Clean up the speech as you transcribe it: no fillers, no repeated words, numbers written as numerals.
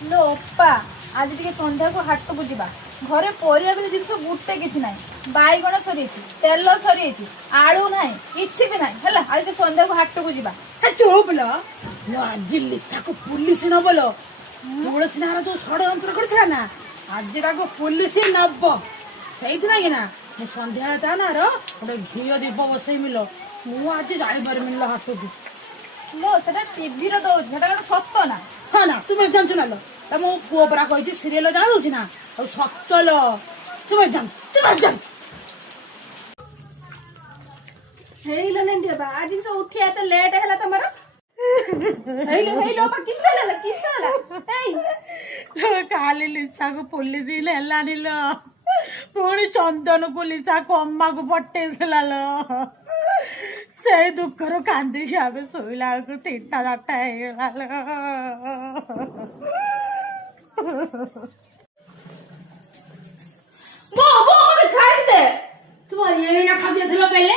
लो अप्पा आज टिके संध्या को हाट को जीवा घरे परिया बेले जिनिस गुटे किछि नाही बाईगण सरी तेल सरी आलू नाही किछि भी नाही हला आज टिके संध्या को हाट को जीवा चुप लो आज लिसा को पुलिस न बोलो तुलसी नार जो षड्यंत्र करथिला ना आज को पुलिस नब सही कि ना सन्ध्या ता ना गोटे घी दीप बसई मिलो मु आज जाई पार मिलो हाट को लो सेटा टीवी रो दउछ सेटा सत्य ना हाँ ना तुम्हें जानछु ना लो तम पुओ परा कहि सीरियल जाउछि ना और सत्य लो तुम्हें जान हेलो नंदी बा आज से उठिया तो लेट हैला तमरा हेलो बा किसला एई काली लिसा को पुलिस नेलानी लो पुणी चंदन को लिसा को अम्मा को पटेइला लो से दुखर कांदी आवे शोला को 3टा 4टा ହେଇଗଲା वो मते खाई दे तुम ये ना खा दिया थलो पहले